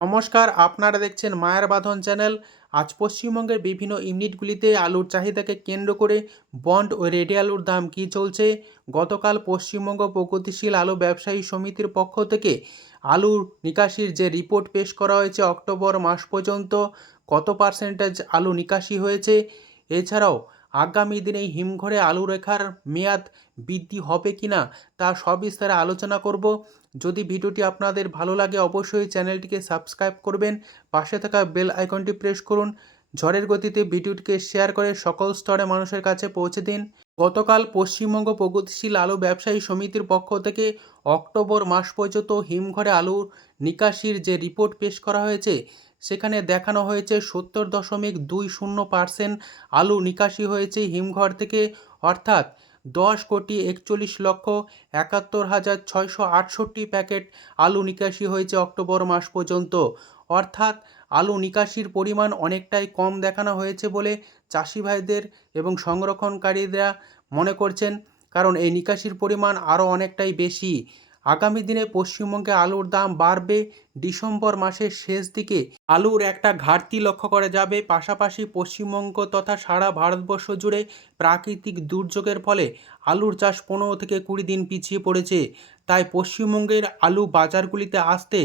নমস্কার, আপনারা দেখছেন মায়ের বাঁধন চ্যানেল। আজ পশ্চিমবঙ্গের বিভিন্ন ইউনিটগুলিতে আলুর চাহিদাকে কেন্দ্র করে বন্ড ও রেডি আলুর দাম কী চলছে? গতকাল পশ্চিমবঙ্গ প্রগতিশীল আলু ব্যবসায়ী সমিতির পক্ষ থেকে আলুর নিকাশির যে রিপোর্ট পেশ করা হয়েছে অক্টোবর মাস পর্যন্ত, কত পার্সেন্টেজ আলু নিকাশি হয়েছে? এছাড়াও, আগামী দিনে হিমঘরে আলু রেখার মেয়াদ বৃদ্ধি হবে কি না তা সবিস্তারে আলোচনা করব। যদি ভিডিওটি আপনাদের ভালো লাগে, অবশ্যই চ্যানেলটিকে সাবস্ক্রাইব করবেন, পাশে থাকা বেল আইকনটি প্রেস করুন, ঝড়ের গতিতে ভিডিওটিকে শেয়ার করে সকল স্তরে মানুষের কাছে পৌঁছে দিন। গতকাল পশ্চিমবঙ্গ প্রগতিশীল আলু ব্যবসায়ী সমিতির পক্ষ থেকে অক্টোবর মাস পর্যন্ত হিমঘরে আলুর নিকাশির যে রিপোর্ট পেশ করা হয়েছে, সেখানে দেখানো হয়েছে সত্তর দশমিক দুই শূন্য পার্সেন্ট আলু নিকাশি হয়েছে হিমঘর থেকে। অর্থাৎ দশ কোটি একচল্লিশ লক্ষ একাত্তর হাজার ছয়শো আটষট্টি প্যাকেট আলু নিকাশি হয়েছে অক্টোবর মাস পর্যন্ত। অর্থাৎ আলু নিকাশির পরিমাণ অনেকটাই কম দেখানো হয়েছে বলে চাষি ভাইদের এবং সংরক্ষণকারীরা মনে করছেন, কারণ এই নিকাশির পরিমাণ আরও অনেকটাই বেশি। আগামী দিনে পশ্চিমবঙ্গে আলুর দাম বাড়বে। ডিসেম্বর মাসের শেষ দিকে আলুর একটা ঘাটতি লক্ষ্য করা যাবে। পাশাপাশি পশ্চিমবঙ্গ তথা সারা ভারতবর্ষ জুড়ে প্রাকৃতিক দুর্যোগের ফলে আলুর চাষ পনেরো থেকে কুড়ি দিন পিছিয়ে পড়েছে। তাই পশ্চিমবঙ্গের আলু বাজারগুলিতে আসতে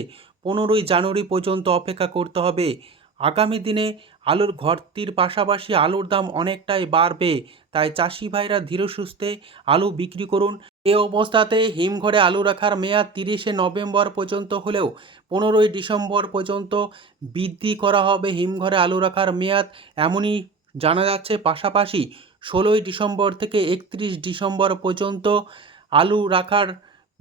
পনেরোই জানুয়ারি পর্যন্ত অপেক্ষা করতে হবে। আগামী দিনে আলুর ঘাটতির পাশাপাশি আলুর দাম অনেকটাই বাড়বে। তাই চাষি ভাইরা ধীরে সুস্থে আলু বিক্রি করুন। এ অবস্থাতে হিমঘরে আলু রাখার মেয়াদ তিরিশে নভেম্বর পর্যন্ত হলেও পনেরোই ডিসেম্বর পর্যন্ত বৃদ্ধি করা হবে হিমঘরে আলু রাখার মেয়াদ এমনই জানা যাচ্ছে। পাশাপাশি ষোলোই ডিসেম্বর থেকে একত্রিশ ডিসেম্বর পর্যন্ত আলু রাখার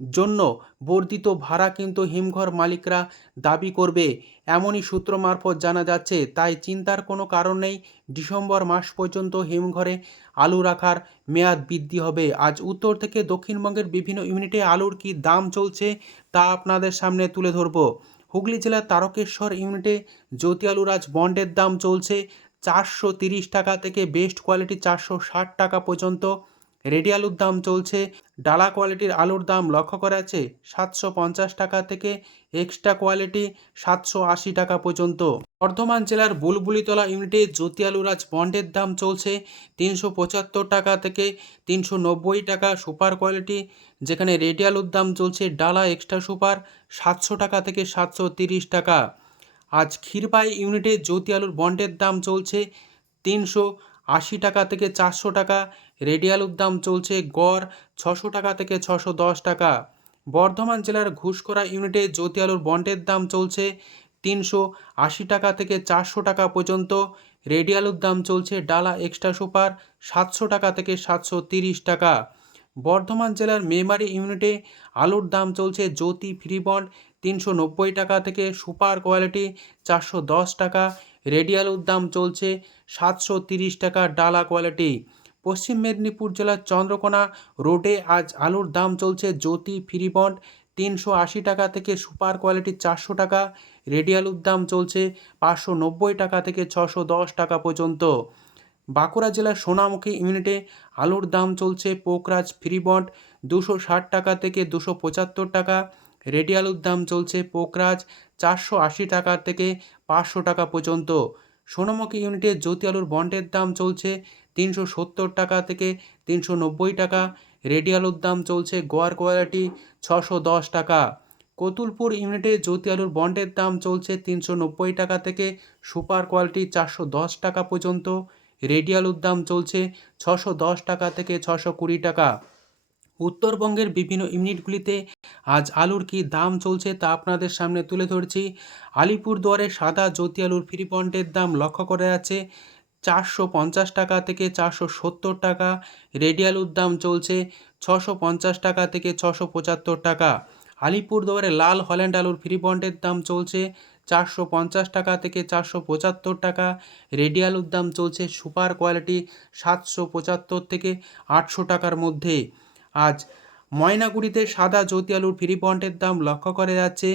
জন্য বর্ধিত ভাড়া কিন্তু হিমঘর মালিকরা দাবি করবে। এমনই সূত্র মারফত জানা যাচ্ছে, তাই চিন্তার কোনো কারণ নেই। ডিসেম্বর মাস পর্যন্ত হিমঘরে আলু রাখার মেয়াদ বৃদ্ধি হবে। আজ উত্তর থেকে দক্ষিণবঙ্গের বিভিন্ন ইউনিটে আলুর কি দাম চলছে, তা আপনাদের সামনে তুলে ধরব। হুগলি জেলার তারকেশ্বর ইউনিটে জ্যোতি আলুর আজ বন্ডের দাম চলছে চারশো তিরিশ টাকা থেকে বেস্ট কোয়ালিটি চারশো ষাট টাকা পর্যন্ত। রেডি আলুর দাম চলছে, ডালা কোয়ালিটির আলুর দাম লক্ষ্য করা আছে সাতশো পঞ্চাশ টাকা থেকে এক্সট্রা কোয়ালিটি সাতশো আশি টাকা পর্যন্ত। বর্ধমান জেলার বুলবুলিতলা ইউনিটে জ্যোতি আলুর আজ বন্ডের দাম চলছে তিনশো পঁচাত্তর টাকা থেকে তিনশো নব্বই টাকা সুপার কোয়ালিটি, যেখানে রেডি আলুর দাম চলছে ডালা এক্সট্রা সুপার সাতশো টাকা থেকে সাতশো তিরিশ টাকা। আজ ক্ষীরপাই ইউনিটে জ্যোতি আলুর বন্ডের দাম চলছে তিনশো আশি টাকা থেকে চারশো টাকা রেডি আলুর দাম চলছে গড় ছশো টাকা থেকে ছশো দশ টাকা। বর্ধমান জেলার ঘুষকরা ইউনিটে জ্যোতি আলুর বন্ডের দাম চলছে তিনশো আশি টাকা থেকে চারশো টাকা পর্যন্ত। রেডি আলুর দাম চলছে ডালা এক্সট্রা সুপার সাতশো টাকা থেকে সাতশো তিরিশ টাকা। বর্ধমান জেলার মেমারি ইউনিটে আলুর দাম চলছে জ্যোতি ফ্রি বন্ড তিনশো নব্বই টাকা থেকে সুপার কোয়ালিটি চারশো দশ টাকা। রেডি আলুর দাম চলছে সাতশো তিরিশ টাকা ডালা কোয়ালিটি। পশ্চিম মেদিনীপুর জেলার চন্দ্রকোনা রোডে আজ আলুর দাম চলছে জ্যোতি ফ্রি বন্ড। তিনশো আশি টাকা থেকে সুপার কোয়ালিটি চারশো টাকা, রেডি আলুর দাম চলছে পাঁচশো নব্বই টাকা থেকে ছশো দশ টাকা পর্যন্ত। বাঁকুড়া জেলার সোনামুখী ইউনিটে আলুর দাম চলছে পোকরাজ ফ্রি বন্ড দুশো ষাট টাকা থেকে দুশো পঁচাত্তর টাকা, রেডি আলুর দাম চলছে পোকরাজ চারশো আশি টাকা থেকে পাঁচশো টাকা পর্যন্ত। সোনামুখী ইউনিটে জ্যোতি আলুর বন্ডের দাম চলছে তিনশো সত্তর টাকা থেকে তিনশো নব্বই টাকা। রেডি আলুর দাম চলছে গোয়ার কোয়ালিটি ছশো দশ টাকা। কতুলপুর ইউনিটে জ্যোতি আলুর বন্ডের দাম চলছে তিনশো নব্বই টাকা থেকে সুপার কোয়ালিটি চারশো দশ টাকা পর্যন্ত। রেডি আলুর দাম চলছে ছশো দশ টাকা থেকে ছশো কুড়ি টাকা। উত্তরবঙ্গের বিভিন্ন ইউনিটগুলিতে আজ আলুর কি দাম চলছে তা আপনাদের সামনে তুলে ধরছি। আলিপুরদুয়ারে সাদা জ্যোতি আলুর ফ্রি বন্ডের দাম লক্ষ্য করা যাচ্ছে চারশো পঞ্চাশ টাকা থেকে চারশো সত্তর টাকা। রেডি আলুর দাম চলছে ছশো পঞ্চাশ টাকা থেকে ছশো পঁচাত্তর টাকা। আলিপুরদুয়ারে লাল হল্যান্ড আলুর ফ্রি বন্ডের দাম চলছে চারশো পঞ্চাশ টাকা থেকে চারশো পঁচাত্তর টাকা। রেডি আলুর দাম চলছে সুপার কোয়ালিটি সাতশো পঁচাত্তর থেকে আটশো টাকার মধ্যে। আজ ময়নাগুড়িতে সাদা জ্যোতি আলুর ফ্রি বন্ডের দাম লক্ষ্য করা যাচ্ছে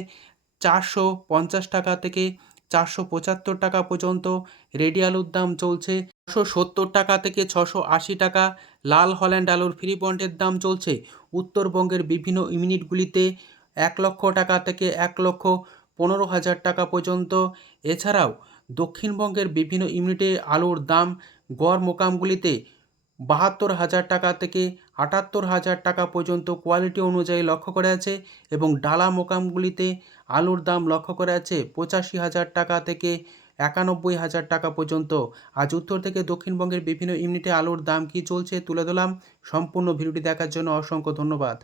চারশো পঞ্চাশ টাকা থেকে চারশো পঁচাত্তর টাকা পর্যন্ত। রেডি আলুর দাম চলছে ছশো সত্তর টাকা থেকে ছশো আশি টাকা। লাল হল্যান্ড আলুর ফ্রি বন্ডের দাম চলছে উত্তরবঙ্গের বিভিন্ন ইউনিটগুলিতে এক লক্ষ টাকা থেকে এক লক্ষ পনেরো হাজার টাকা পর্যন্ত। এছাড়াও দক্ষিণবঙ্গের বিভিন্ন ইউনিটে আলুর দাম গড় মোকামগুলিতে বাহাত্তর হাজার টাকা থেকে আটাত্তর হাজার টাকা পর্যন্ত কোয়ালিটি অনুযায়ী লক্ষ্য করা আছে এবং ডালা মোকামগুলিতে আলুর দাম লক্ষ্য করা আছে পঁচাশি হাজার টাকা থেকে একানব্বই হাজার টাকা পর্যন্ত। আজ উত্তর থেকে দক্ষিণবঙ্গের বিভিন্ন ইউনিটে আলুর দাম কী চলছে তুলে ধরলাম। সম্পূর্ণ ভিডিওটি দেখার জন্য অসংখ্য ধন্যবাদ।